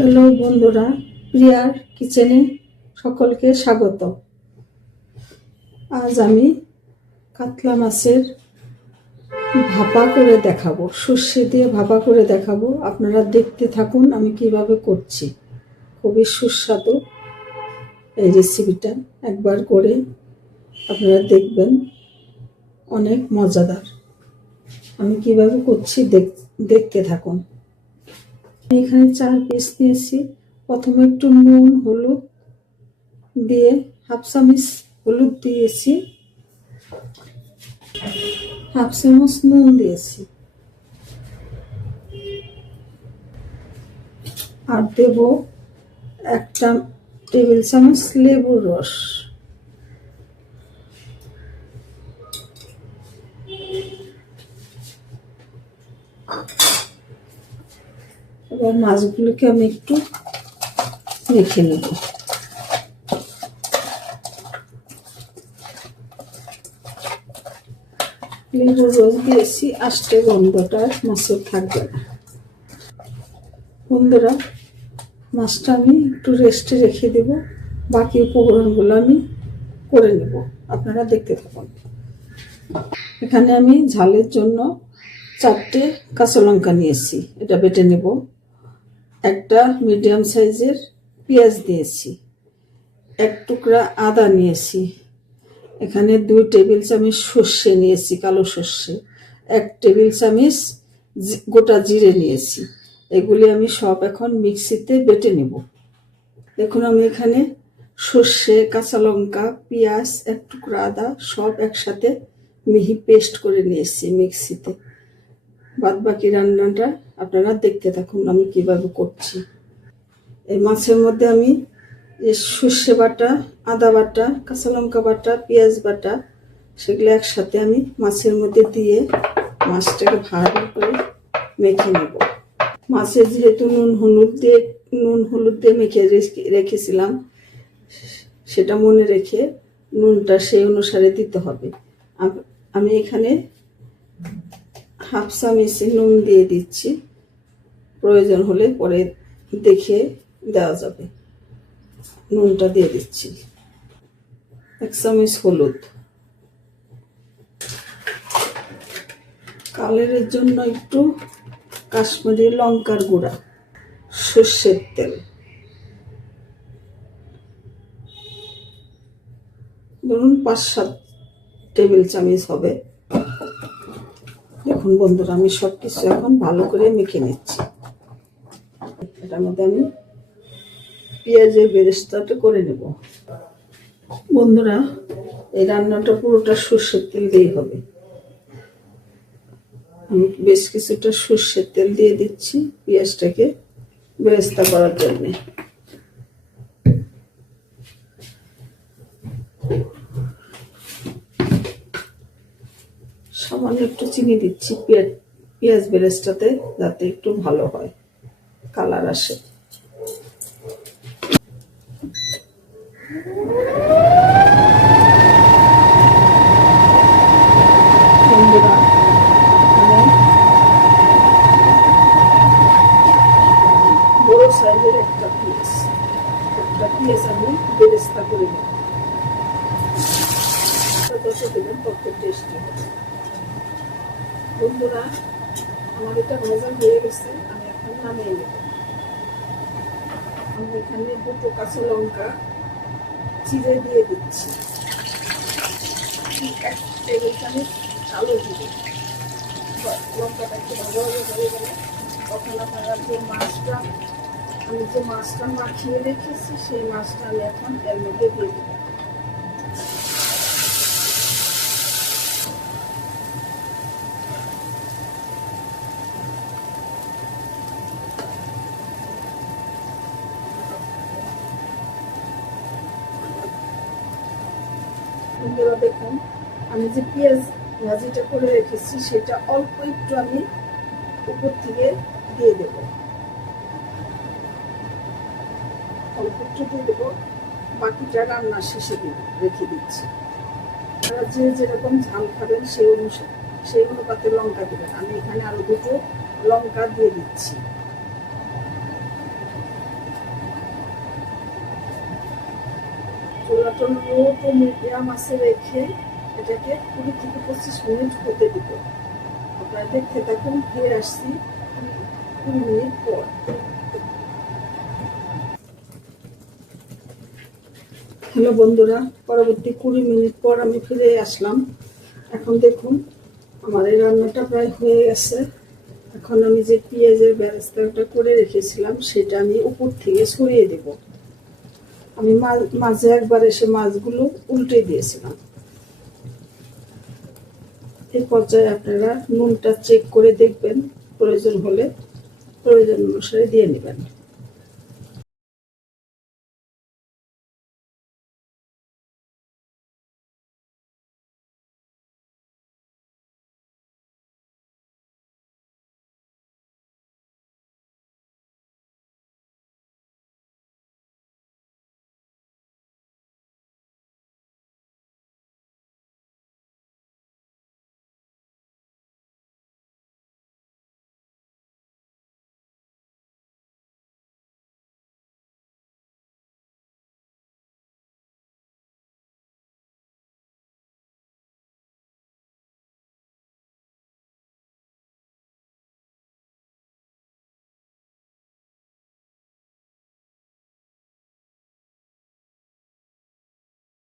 Hello বন্ধুরা, প্রিয়ার কিচেনে সকলকে স্বাগত। আজ আমি কাতলা মাছের ভাপা করে দেখাবো, সর্ষে দিয়ে ভাপা করে দেখাবো। আপনারা দেখতে থাকুন আমি কিভাবে করছি। খুবই সুস্বাদু এই রেসিপিটা, একবার করে আপনারা দেখবেন, অনেক মজাদার। আমি কিভাবে করছি দেখতে থাকুন। এখানে 4 পিস নিয়েছি। প্রথমে একটু নুন হলুদ দিয়ে হাফ চামচ হলুদ দিয়েছি, হাফ চামচ নুন দিয়েছি, আর দেব 1 টেবিল চামচ লেবুর রস। এবার মাছগুলোকে আমি একটু মেখে নেব। লেবুর রস দিয়েছি, আষ্টে গন্ধটা মাছের থাকবে না। বন্ধুরা, মাছটা আমি একটু রেস্টে রেখে দেব, বাকি উপকরণগুলো আমি করে নেব, আপনারা দেখতে থাকুন। এখানে আমি ঝালের জন্য 4টে কাঁচা লঙ্কা নিয়েছি, এটা বেটে নেব। একটা মিডিয়াম সাইজের পেঁয়াজ দিয়েছি, 1 টুকরা আদা নিয়েছি। এখানে 2 টেবিল চামচ সর্ষে নিয়েছি, কালো সর্ষে। 1 টেবিল চামচ গোটা জিরে নিয়েছি। এগুলি আমি সব এখন মিক্সিতে বেটে নেব। দেখুন, আমি এখানে সর্ষে, কাঁচা লঙ্কা, পেঁয়াজ, 1 টুকরা আদা সব একসাথে মিহি পেস্ট করে নিয়েছি মিক্সিতে। বাদ বাকি রান্নাটা আপনারা দেখতে থাকুন আমি কিভাবে করছি। এই মাছের মধ্যে আমি সর্ষে বাটা, আদা বাটা, কাঁচা লঙ্কা বাটা, পেঁয়াজ বাটা সেগুলো একসাথে আমি মাছের মধ্যে দিয়ে মাছটাকে ভালো করে মেখে নেব। মাছে যেহেতু নুন হলুদ দিয়ে মেখে রেখেছিলাম, সেটা মনে রেখে নুনটা সেই অনুসারে দিতে হবে। আমি এখানে হাফ চামচ নুন দিয়ে দিচ্ছি, প্রয়োজন হলে পরে দেখে দেওয়া যাবে। নুনটা দিয়ে দিচ্ছি। 1 চামচ হলুদ, কালারের জন্য একটু কাশ্মীরি লঙ্কার গুঁড়া, সর্ষের তেল ধরুন 5-7 টেবিল চামচ হবে। দেখুন বন্ধুরা, আমি সব কিছু এখন ভালো করে মেখে নিচ্ছি। এটার মধ্যে আমি পেঁয়াজের বেরেস্তাটা করে নেব। বন্ধুরা, এই রান্নাটা পুরোটা সর্ষের তেল দিয়েই হবে। আমি বেশ কিছুটা সর্ষের তেল দিয়ে দিচ্ছি পেঁয়াজটাকে বেরেস্তা করার জন্য। সামান্য একটু চিনি দিচ্ছি পেঁয়াজ বেরেস্তাতে, যাতে একটু ভালো হয়, কালার আসে। বন্ধুরা, বড় সাইজের একটা পেঁয়াজ আমি বেরেস্তা করে নেব। বন্ধুরা, আমার এটা ভাজা হয়ে গেছে, আমি এখন নামিয়ে নেব। আমি এখানে 2 কাঁচা লঙ্কা চিড়ে দিয়ে দিচ্ছি, 1 টেবিল চামচ কালো জিরে। লঙ্কাটা একটু ভালোভাবে হয়ে গেলে তখন আপনারা আমি যে মাছটা মাখিয়ে রেখেছি সেই মাছটা আমি এখন এর মধ্যে দিয়ে দেবো। দেখুন, আমি যে পেঁয়াজ ভাজিটা করে রেখেছি সেটা অল্প একটু আমি উপর থেকে দিয়ে দেব, অল্প একটু দিয়ে দেবো। বাকিটা রান্নার শেষে রেখে দিচ্ছি। আপনারা যে যেরকম ঝাল খাবেন সেই অনুপাতে লঙ্কা দেবেন। আমি এখানে আরো 2 লঙ্কা দিয়ে দিচ্ছি। চুলাটা লো টু মিডিয়াম আছে রেখে এটাকে 20 থেকে 25 মিনিট হতে দিব। আপনারা দেখতে থাকুন, ফিরে আসছি 20 মিনিট পর। হ্যালো বন্ধুরা, পরবর্তী 20 মিনিট পর আমি ফিরে আসলাম। এখন দেখুন আমার এই রান্নাটা প্রায় হয়ে গেছে। এখন আমি যে পেঁয়াজের বেরেস্তাটা করে রেখেছিলাম সেটা আমি উপর থেকে ছড়িয়ে দেব। আমি মাঝে একবার এসে মাছগুলো উল্টে দিয়েছিলাম। এই পর্যায়ে আপনারা নুনটা চেক করে দেখবেন, প্রয়োজন হলে প্রয়োজন অনুসারে দিয়ে নেবেন।